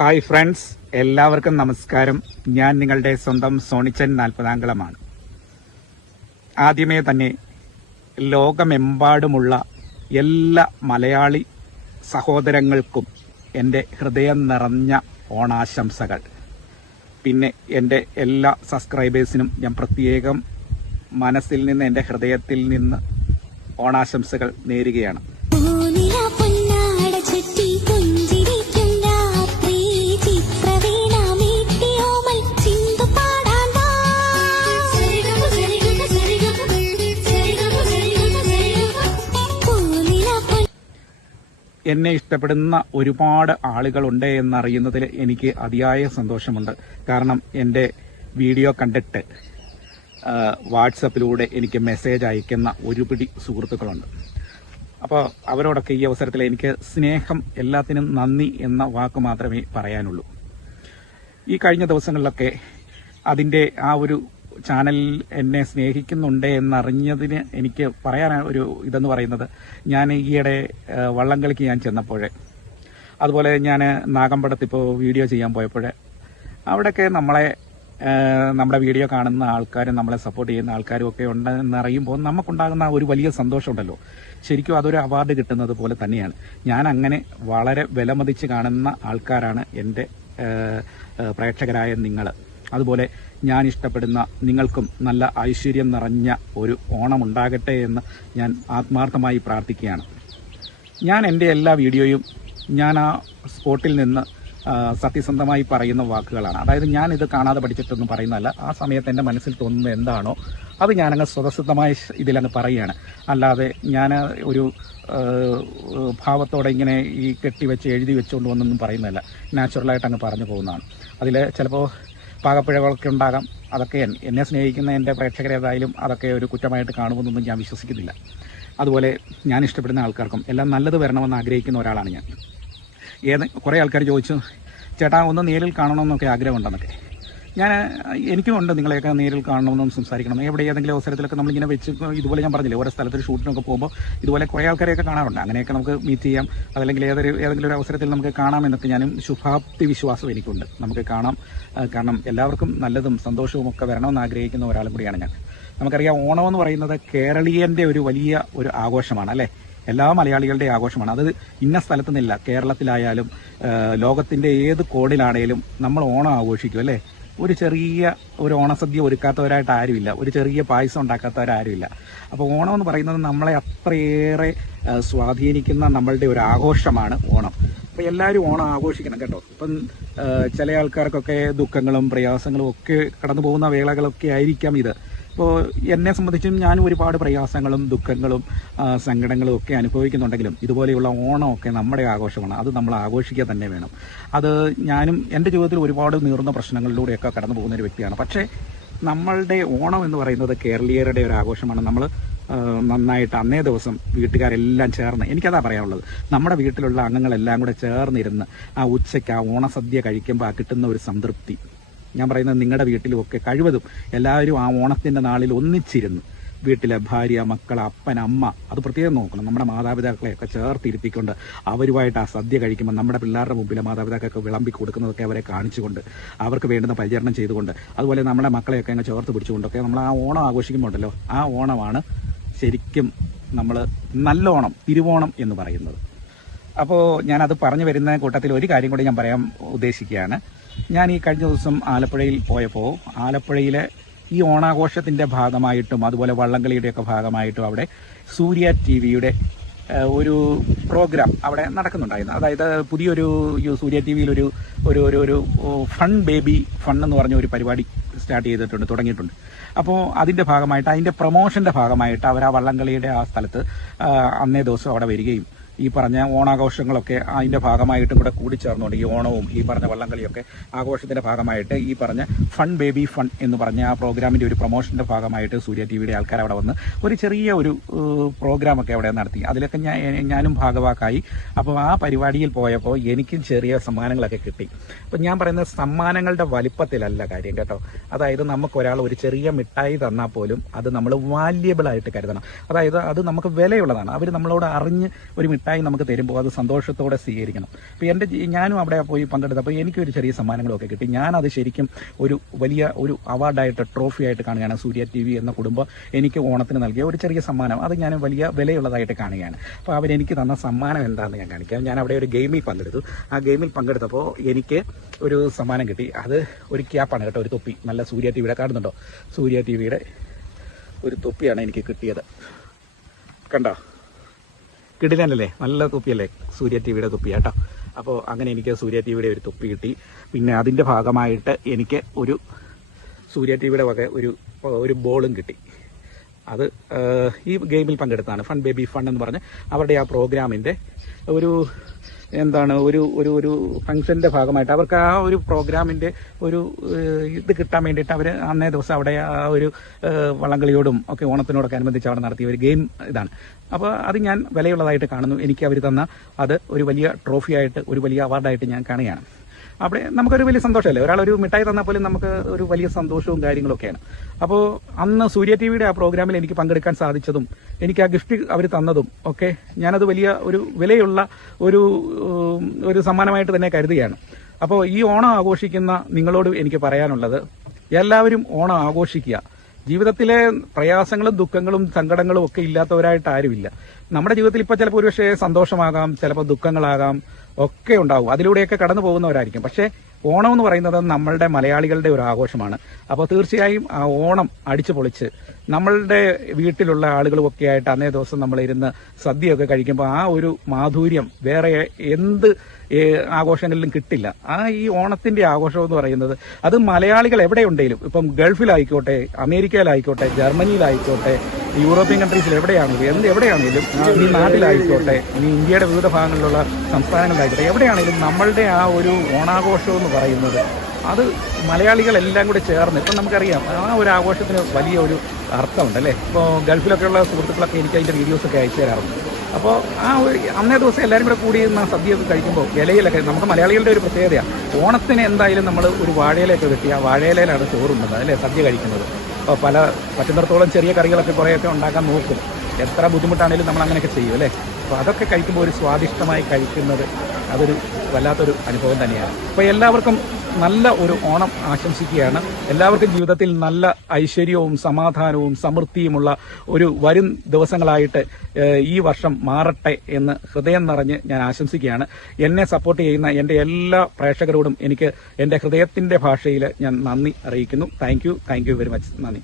Hi friends എല്ലാവർക്കും നമസ്കാരം. ഞാൻ നിങ്ങളുടെ സ്വന്തം സോണിച്ചൻ നാൽപ്പതാംകളമാണ് ആദ്യമേ തന്നെ ലോകമെമ്പാടുമുള്ള എല്ലാ മലയാളി സഹോദരങ്ങൾക്കും എന്റെ ഹൃദയം നിറഞ്ഞ ഓണാശംസകൾ. പിന്നെ എന്റെ എല്ലാ സബ്സ്ക്രൈബേഴ്സിനും ഞാൻ പ്രത്യേകം മനസ്സിൽ നിന്ന് എന്റെ ഹൃദയത്തിൽ നിന്ന് ഓണാശംസകൾ നേരുകയാണ്. എന്നെ ഇഷ്ടപ്പെടുന്ന ഒരുപാട് ആളുകളുണ്ട് എന്നറിയുന്നതിൽ എനിക്ക് അതിയായ സന്തോഷമുണ്ട്. കാരണം എന്റെ വീഡിയോ കണ്ടിട്ട് വാട്സപ്പിലൂടെ എനിക്ക് മെസ്സേജ് അയക്കുന്ന ഒരുപിടി സുഹൃത്തുക്കളുണ്ട്. അപ്പോൾ അവരോടൊക്കെ ഈ അവസരത്തിൽ എനിക്ക് സ്നേഹം എല്ലാത്തിനും നന്ദി എന്ന വാക്ക് മാത്രമേ പറയാനുള്ളൂ. ഈ കഴിഞ്ഞ ദിവസങ്ങളിലൊക്കെ അതിന്റെ ആ ഒരു ചാനൽ എന്നെ സ്നേഹിക്കുന്നുണ്ട് എന്നറിഞ്ഞതിന് എനിക്ക് പറയാൻ ഒരു ഇതെന്ന് പറയുന്നത്. ഞാൻ ഈയിടെ വള്ളംകളിക്ക് ഞാൻ ചെന്നപ്പോഴേ അതുപോലെ ഞാൻ നാഗമ്പടത്ത് ഇപ്പോൾ വീഡിയോ ചെയ്യാൻ പോയപ്പോൾ അവിടെയൊക്കെ നമ്മളെ നമ്മുടെ വീഡിയോ കാണുന്ന ആൾക്കാരും നമ്മളെ സപ്പോർട്ട് ചെയ്യുന്ന ആൾക്കാരും ഒക്കെ ഉണ്ടെന്ന് അറിയുമ്പോൾ നമുക്കുണ്ടാകുന്ന ഒരു വലിയ സന്തോഷമുണ്ടല്ലോ. ശരിക്കും അതൊരു അവാർഡ് കിട്ടുന്നത് പോലെ തന്നെയാണ്. ഞാൻ അങ്ങനെ വളരെ വിലമതിച്ച് കാണുന്ന ആൾക്കാരാണ് എന്റെ പ്രേക്ഷകരായ നിങ്ങൾ അതുപോലെ ഞാൻ ഇഷ്ടപ്പെടുന്ന നിങ്ങൾക്കും നല്ല ഐശ്വര്യം നിറഞ്ഞ ഒരു ഓണം ഉണ്ടാകട്ടെ എന്ന് ഞാൻ ആത്മാർത്ഥമായി പ്രാർത്ഥിക്കുകയാണ്. ഞാൻ എന്റെ എല്ലാ വീഡിയോയും ഞാൻ ആ സ്പോട്ടിൽ നിന്ന് സത്യസന്ധമായി പറയുന്ന വാക്കുകളാണ്. അതായത് ഞാൻ ഇത് കാണാതെ പഠിച്ചിട്ടൊന്നും പറയുന്നതല്ല. ആ സമയത്ത് എന്റെ മനസ്സിൽ തോന്നുന്നത് എന്താണോ അത് ഞാനങ്ങ് സ്വതസിദ്ധമായ ഇതിലങ്ങ് പറയുകയാണ്. അല്ലാതെ ഞാൻ ഒരു ഭാവത്തോടെ ഇങ്ങനെ ഈ കെട്ടിവെച്ച് എഴുതി വെച്ചുകൊണ്ട് വന്നൊന്നും പറയുന്നതല്ല. നാച്ചുറലായിട്ട് അങ്ങ് പറഞ്ഞു പോകുന്നതാണ്. അതിൽ ചിലപ്പോൾ പാകപ്പിഴകളൊക്കെ ഉണ്ടാകാം. അതൊക്കെ എന്നെ സ്നേഹിക്കുന്ന എന്റെ പ്രേക്ഷകരേതായാലും അതൊക്കെ ഒരു കുറ്റമായിട്ട് കാണുമെന്നൊന്നും ഞാൻ വിശ്വസിക്കുന്നില്ല. അതുപോലെ ഞാൻ ഇഷ്ടപ്പെടുന്ന ആൾക്കാർക്കും എല്ലാം നല്ലത് വരണമെന്ന് ആഗ്രഹിക്കുന്ന ഒരാളാണ് ഞാൻ. ഏത് കുറേ ആൾക്കാർ ചോദിച്ചു ചേട്ടാ ഒന്ന് നേരിൽ കാണണമെന്നൊക്കെ ആഗ്രഹമുണ്ടെന്നൊക്കെ. ഞാൻ എനിക്കും ഉണ്ട് നിങ്ങളെയൊക്കെ നേരിൽ കാണണമെന്നും സംസാരിക്കണം. എവിടെ ഏതെങ്കിലും അവസരത്തിലൊക്കെ നമ്മളിങ്ങനെ വെച്ച് ഇതുപോലെ ഞാൻ പറഞ്ഞില്ലേ ഓരോ സ്ഥലത്തൊരു ഷൂട്ടിനൊക്കെ പോകുമ്പോൾ ഇതുപോലെ കുറേ ആൾക്കാരെയൊക്കെ കാണാറുണ്ട്. അങ്ങനെയൊക്കെ നമുക്ക് മീറ്റ് ചെയ്യാം. അതല്ലെങ്കിൽ ഏതൊരു ഏതെങ്കിലും ഒരു അവസരത്തിൽ നമുക്ക് കാണാം എന്നൊക്കെ ഞാനും ശുഭാപ്തി വിശ്വാസം എനിക്കുണ്ട്. നമുക്ക് കാണാം. കാരണം എല്ലാവർക്കും നല്ലതും സന്തോഷവും ഒക്കെ വരണമെന്ന് ആഗ്രഹിക്കുന്ന ഒരാളും കൂടിയാണ് ഞാൻ. നമുക്കറിയാം ഓണം എന്ന് പറയുന്നത് കേരളീയന്റെ ഒരു വലിയ ഒരു ആഘോഷമാണ് അല്ലേ? എല്ലാ മലയാളികളുടെയും ആഘോഷമാണ്. അത് ഇന്ന സ്ഥലത്തുനിന്നില്ല കേരളത്തിലായാലും ലോകത്തിന്റെ ഏത് കോണിലാണേലും നമ്മൾ ഓണം ആഘോഷിക്കും അല്ലേ? ഒരു ചെറിയ ഒരു ഓണസദ്യ ഒരുക്കാത്തവരായിട്ട് ആരുമില്ല. ഒരു ചെറിയ പായസം ഉണ്ടാക്കാത്തവരാരുമില്ല. അപ്പോൾ ഓണം എന്ന് പറയുന്നത് നമ്മളെ അത്രയേറെ സ്വാധീനിക്കുന്ന നമ്മളുടെ ഒരു ആഘോഷമാണ് ഓണം. അപ്പോൾ എല്ലാവരും ഓണം ആഘോഷിക്കണം കേട്ടോ. ഇപ്പം ചില ആൾക്കാർക്കൊക്കെ ദുഃഖങ്ങളും പ്രയാസങ്ങളും ഒക്കെ കടന്നു പോകുന്ന വേളകളൊക്കെ ആയിരിക്കാം ഇത്. ഇപ്പോൾ എന്നെ സംബന്ധിച്ചും ഞാൻ ഒരുപാട് പ്രയാസങ്ങളും ദുഃഖങ്ങളും സങ്കടങ്ങളും ഒക്കെ അനുഭവിക്കുന്നുണ്ടെങ്കിലും ഇതുപോലെയുള്ള ഓണമൊക്കെ നമ്മുടെ ആഘോഷമാണ്. അത് നമ്മൾ ആഘോഷിക്കുക തന്നെ വേണം. അത് ഞാനും എന്റെ ജീവിതത്തിൽ ഒരുപാട് നീറുന്ന പ്രശ്നങ്ങളിലൂടെയൊക്കെ കടന്നു പോകുന്ന ഒരു വ്യക്തിയാണ്. പക്ഷേ നമ്മളുടെ ഓണം എന്ന് പറയുന്നത് കേരളീയരുടെ ഒരു ആഘോഷമാണ്. നമ്മൾ നന്നായിട്ട് അന്നേ ദിവസം വീട്ടുകാരെല്ലാം ചേർന്ന് എനിക്കതാ പറയാനുള്ളത് നമ്മുടെ വീട്ടിലുള്ള അംഗങ്ങളെല്ലാം കൂടെ ചേർന്നിരുന്ന് ആ ഉച്ചയ്ക്ക് ആ ഓണസദ്യ കഴിക്കുമ്പോൾ ആ കിട്ടുന്ന ഒരു സംതൃപ്തി ഞാൻ പറയുന്നത് നിങ്ങളുടെ വീട്ടിലുമൊക്കെ കഴിവതും എല്ലാവരും ആ ഓണത്തിന്റെ നാളിൽ ഒന്നിച്ചിരുന്ന് വീട്ടിലെ ഭാര്യ മക്കൾ അപ്പൻ അമ്മ അത് പ്രത്യേകം നോക്കണം. നമ്മുടെ മാതാപിതാക്കളെയൊക്കെ ചേർത്തിരുത്തിക്കൊണ്ട് അവരുമായിട്ട് ആ സദ്യ കഴിക്കുമ്പോൾ നമ്മുടെ പിള്ളേരുടെ മുമ്പിലെ മാതാപിതാക്കൾക്ക് വിളമ്പി കൊടുക്കുന്നതൊക്കെ അവരെ കാണിച്ചുകൊണ്ട് അവർക്ക് വേണ്ടുന്ന പരിചരണം ചെയ്തുകൊണ്ട് അതുപോലെ നമ്മുടെ മക്കളെയൊക്കെ അങ്ങ് ചേർത്ത് പിടിച്ചുകൊണ്ടൊക്കെ നമ്മൾ ആ ഓണം ആഘോഷിക്കുമ്പോണ്ടല്ലോ ആ ഓണമാണ് ശരിക്കും നമ്മൾ നല്ല ഓണം തിരുവോണം എന്ന് പറയുന്നത്. അപ്പോൾ ഞാനത് പറഞ്ഞു വരുന്ന കൂട്ടത്തിൽ ഒരു കാര്യം കൂടി ഞാൻ പറയാൻ ഉദ്ദേശിക്കുകയാണ്. ഞാൻ ഈ കഴിഞ്ഞ ദിവസം ആലപ്പുഴയിൽ പോയപ്പോൾ ആലപ്പുഴയിലെ ഈ ഓണാഘോഷത്തിന്റെ ഭാഗമായിട്ടും അതുപോലെ വള്ളംകളിയുടെയൊക്കെ ഭാഗമായിട്ടും അവിടെ സൂര്യ ടി വിയുടെ ഒരു പ്രോഗ്രാം അവിടെ നടക്കുന്നുണ്ടായിരുന്നു. അതായത് പുതിയൊരു സൂര്യ ടി വിയിൽ ഒരു ഒരു ഒരു ഒരു ഫൺ ബേബി ഫൺ എന്ന് പറഞ്ഞ ഒരു പരിപാടി സ്റ്റാർട്ട് ചെയ്തിട്ടുണ്ട് തുടങ്ങിയിട്ടുണ്ട്. അപ്പോൾ അതിന്റെ ഭാഗമായിട്ട് അതിന്റെ പ്രൊമോഷന്റെ ഭാഗമായിട്ട് അവർ ആ വള്ളംകളിയുടെ ആ സ്ഥലത്ത് അന്നേ ദിവസം അവിടെ വരികയും ഈ പറഞ്ഞ ഓണാഘോഷങ്ങളൊക്കെ അതിന്റെ ഭാഗമായിട്ടും കൂടെ കൂടിച്ചേർന്നുകൊണ്ട് ഈ ഓണവും ഈ പറഞ്ഞ വള്ളംകളിയൊക്കെ ആഘോഷത്തിന്റെ ഭാഗമായിട്ട് ഈ പറഞ്ഞ ഫൺ ബേബി ഫൺ എന്ന് പറഞ്ഞ ആ പ്രോഗ്രാമിന്റെ ഒരു പ്രൊമോഷന്റെ ഭാഗമായിട്ട് സൂര്യ ടി വിയുടെ ആൾക്കാർ അവിടെ വന്ന് ഒരു ചെറിയ ഒരു പ്രോഗ്രാമൊക്കെ അവിടെ നടത്തി. അതിലൊക്കെ ഞാൻ ഞാനും ഭാഗവാക്കായി. അപ്പോൾ ആ പരിപാടിയിൽ പോയപ്പോൾ എനിക്കും ചെറിയ സമ്മാനങ്ങളൊക്കെ കിട്ടി. അപ്പം ഞാൻ പറയുന്നത് സമ്മാനങ്ങളുടെ വലിപ്പത്തിലല്ല കാര്യം കേട്ടോ. അതായത് നമുക്ക് ഒരാൾ ഒരു ചെറിയ മിഠായി തന്നാൽ പോലും അത് നമ്മൾ വാല്യബിൾ ആയിട്ട് കരുതണം. അതായത് അത് നമുക്ക് വിലയുള്ളതാണ്. അവർ നമ്മളോട് അറിഞ്ഞ് ഒരു മിഠായി മിഠായി നമുക്ക് തരുമ്പോൾ അത് സന്തോഷത്തോടെ സ്വീകരിക്കണം. അപ്പോൾ എന്റെ ഞാനും അവിടെ പോയി പങ്കെടുത്തപ്പോൾ എനിക്കൊരു ചെറിയ സമ്മാനങ്ങളൊക്കെ കിട്ടി. ഞാനത് ശരിക്കും ഒരു വലിയ ഒരു അവാർഡായിട്ട് ട്രോഫി ആയിട്ട് കാണുകയാണ് സൂര്യ ടി വി എന്ന കുടുംബം എനിക്ക് ഓണത്തിന് നൽകിയ ഒരു ചെറിയ സമ്മാനം. അത് ഞാൻ വലിയ വിലയുള്ളതായിട്ട് കാണുകയാണ്. അപ്പോൾ അവരെനിക്ക് തന്ന സമ്മാനം എന്താണെന്ന് ഞാൻ കാണിക്കാം. ഞാൻ അവിടെ ഒരു ഗെയിമിൽ പങ്കെടുത്തു. ആ ഗെയിമിൽ പങ്കെടുത്തപ്പോൾ എനിക്ക് ഒരു സമ്മാനം കിട്ടി. അത് ഒരു ക്യാപ്പാണ് കേട്ടോ ഒരു തൊപ്പി. നല്ല സൂര്യ ടി വിയുടെ കാണുന്നുണ്ടോ? സൂര്യ ടി വിയുടെ ഒരു തൊപ്പിയാണ് എനിക്ക് കിട്ടിയത്. കണ്ടോ? കിടിലനല്ലേ? നല്ല തൊപ്പിയല്ലേ? സൂര്യ ടി വിയുടെ തൊപ്പി കേട്ടോ. അപ്പോൾ അങ്ങനെ എനിക്ക് സൂര്യ ടി വിയുടെ ഒരു തൊപ്പി കിട്ടി. പിന്നെ അതിന്റെ ഭാഗമായിട്ട് എനിക്ക് ഒരു സൂര്യ ടി വിയുടെ വക ഒരു ഒരു ബോളും കിട്ടി. അത് ഈ ഗെയിമിൽ പങ്കെടുത്താണ് ഫൺ ബേബി ഫൺ എന്ന് പറഞ്ഞ് അവരുടെ ആ പ്രോഗ്രാമിന്റെ ഒരു എന്താണ് ഒരു ഒരു ഒരു ഫംഗ്ഷന്റെ ഭാഗമായിട്ട് അവർക്ക് ആ ഒരു പ്രോഗ്രാമിന്റെ ഒരു ഇത് കിട്ടാൻ വേണ്ടിയിട്ട് അവർ അന്നേ ദിവസം അവിടെ ആ ഒരു വള്ളംകളിയോടും ഒക്കെ ഓണത്തിനോടൊക്കെ അനുബന്ധിച്ച് അവിടെ നടത്തിയ ഒരു ഗെയിം ഇതാണ്. അപ്പോൾ അത് ഞാൻ വിലയുള്ളതായിട്ട് കാണുന്നു. എനിക്ക് അവർ തന്ന അത് ഒരു വലിയ ട്രോഫിയായിട്ട് ഒരു വലിയ അവാർഡായിട്ട് ഞാൻ കാണുകയാണ്. അവിടെ നമുക്കൊരു വലിയ സന്തോഷമല്ലേ? ഒരാൾ ഒരു മിഠായി തന്നാൽ പോലും നമുക്ക് ഒരു വലിയ സന്തോഷവും കാര്യങ്ങളൊക്കെയാണ്. അപ്പോൾ അന്ന് സൂര്യ ടി വിയുടെ ആ പ്രോഗ്രാമിൽ എനിക്ക് പങ്കെടുക്കാൻ സാധിച്ചതും എനിക്ക് ആ ഗിഫ്റ്റ് അവർ തന്നതും ഒക്കെ ഞാനത് വലിയ ഒരു വിലയുള്ള ഒരു ഒരു സമ്മാനമായിട്ട് തന്നെ കരുതുകയാണ്. അപ്പോൾ ഈ ഓണം ആഘോഷിക്കുന്ന നിങ്ങളോട് എനിക്ക് പറയാനുള്ളത് എല്ലാവരും ഓണം ആഘോഷിക്കുക. ജീവിതത്തിലെ പ്രയാസങ്ങളും ദുഃഖങ്ങളും സങ്കടങ്ങളും ഒക്കെ ഇല്ലാത്തവരായിട്ട് ആരുമില്ല. നമ്മുടെ ജീവിതത്തിൽ ഇപ്പോൾ ചിലപ്പോൾ ഒരുപക്ഷെ സന്തോഷമാകാം ചിലപ്പോൾ ദുഃഖങ്ങളാകാം ഒക്കെ ഉണ്ടാവും. അതിലൂടെയൊക്കെ കടന്നു പോകുന്നവരായിരിക്കും പക്ഷേ ഓണം എന്ന് പറയുന്നത് നമ്മളുടെ മലയാളികളുടെ ഒരു ആഘോഷമാണ്. അപ്പോൾ തീർച്ചയായും ആ ഓണം അടിച്ചു പൊളിച്ച് നമ്മളുടെ വീട്ടിലുള്ള ആളുകളുമൊക്കെ ആയിട്ട് അന്നേ ദിവസം നമ്മൾ ഇരുന്ന് സദ്യയൊക്കെ കഴിക്കുമ്പോൾ ആ ഒരു മാധുര്യം വേറെ എന്ത് ആഘോഷങ്ങളിലും കിട്ടില്ല. ആ ഈ ഓണത്തിന്റെ ആഘോഷം എന്ന് പറയുന്നത് അത് മലയാളികൾ എവിടെയുണ്ടെങ്കിലും ഇപ്പം ഗൾഫിലായിക്കോട്ടെ അമേരിക്കയിലായിക്കോട്ടെ ജർമ്മനിയിലായിക്കോട്ടെ യൂറോപ്യൻ കൺട്രീസിൽ എവിടെയാണെങ്കിലും എന്ത് എവിടെയാണെങ്കിലും ഈ നാട്ടിലായിക്കോട്ടെ ഇനി ഇന്ത്യയുടെ വിവിധ ഭാഗങ്ങളിലുള്ള സംസ്ഥാനങ്ങളിലായിക്കോട്ടെ എവിടെയാണെങ്കിലും നമ്മളുടെ ആ ഒരു ഓണാഘോഷം എന്ന് പറയുന്നത്. അത് മലയാളികളെല്ലാം കൂടി ചേർന്ന് ഇപ്പം നമുക്കറിയാം ആ ഒരു ആഘോഷത്തിന് വലിയ ഒരു അർത്ഥമുണ്ട് അല്ലേ? ഇപ്പോൾ ഗൾഫിലൊക്കെയുള്ള സുഹൃത്തുക്കളൊക്കെ എനിക്ക് അതിന്റെ വീഡിയോസൊക്കെ അയച്ചു തരാറുണ്ട്. അപ്പോൾ ആ ഒരു അന്നേ ദിവസം എല്ലാവരും കൂടെ കൂടി നിന്ന് സദ്യയൊക്കെ കഴിക്കുമ്പോൾ ഇലയിലൊക്കെ നമുക്ക് മലയാളികളുടെ ഒരു പ്രത്യേകതയാണ് ഓണത്തിന് എന്തായാലും നമ്മൾ ഒരു വാഴയിലൊക്കെ വെട്ടി ആ വാഴയിലയിലാണ് ചോറുന്നത് അല്ലേ സദ്യ കഴിക്കുന്നത്. അപ്പോൾ പല പറ്റുന്നിടത്തോളം ചെറിയ കറികളൊക്കെ കുറേയൊക്കെ ഉണ്ടാക്കാൻ നോക്കും. എത്ര ബുദ്ധിമുട്ടാണെങ്കിലും നമ്മൾ അങ്ങനെയൊക്കെ ചെയ്യും അല്ലേ? അപ്പോൾ അതൊക്കെ കഴിക്കുമ്പോൾ ഒരു സ്വാദിഷ്ടമായി കഴിക്കുന്നത് അതൊരു വല്ലാത്തൊരു അനുഭവം തന്നെയാണ്. അപ്പോൾ എല്ലാവർക്കും നല്ല ഒരു ഓണം ആശംസിക്കുകയാണ്. എല്ലാവർക്കും ജീവിതത്തിൽ നല്ല ഐശ്വര്യവും സമാധാനവും സമൃദ്ധിയുമുള്ള ഒരു വരും ദിവസങ്ങളായിട്ട് ഈ വർഷം മാറട്ടെ എന്ന് ഹൃദയം നിറഞ്ഞ് ഞാൻ ആശംസിക്കുകയാണ്. എന്നെ സപ്പോർട്ട് ചെയ്യുന്ന എന്റെ എല്ലാ പ്രേക്ഷകരോടും എനിക്ക് എന്റെ ഹൃദയത്തിന്റെ ഭാഷയിൽ ഞാൻ നന്ദി അറിയിക്കുന്നു. Thank you. Thank you very much. നന്ദി.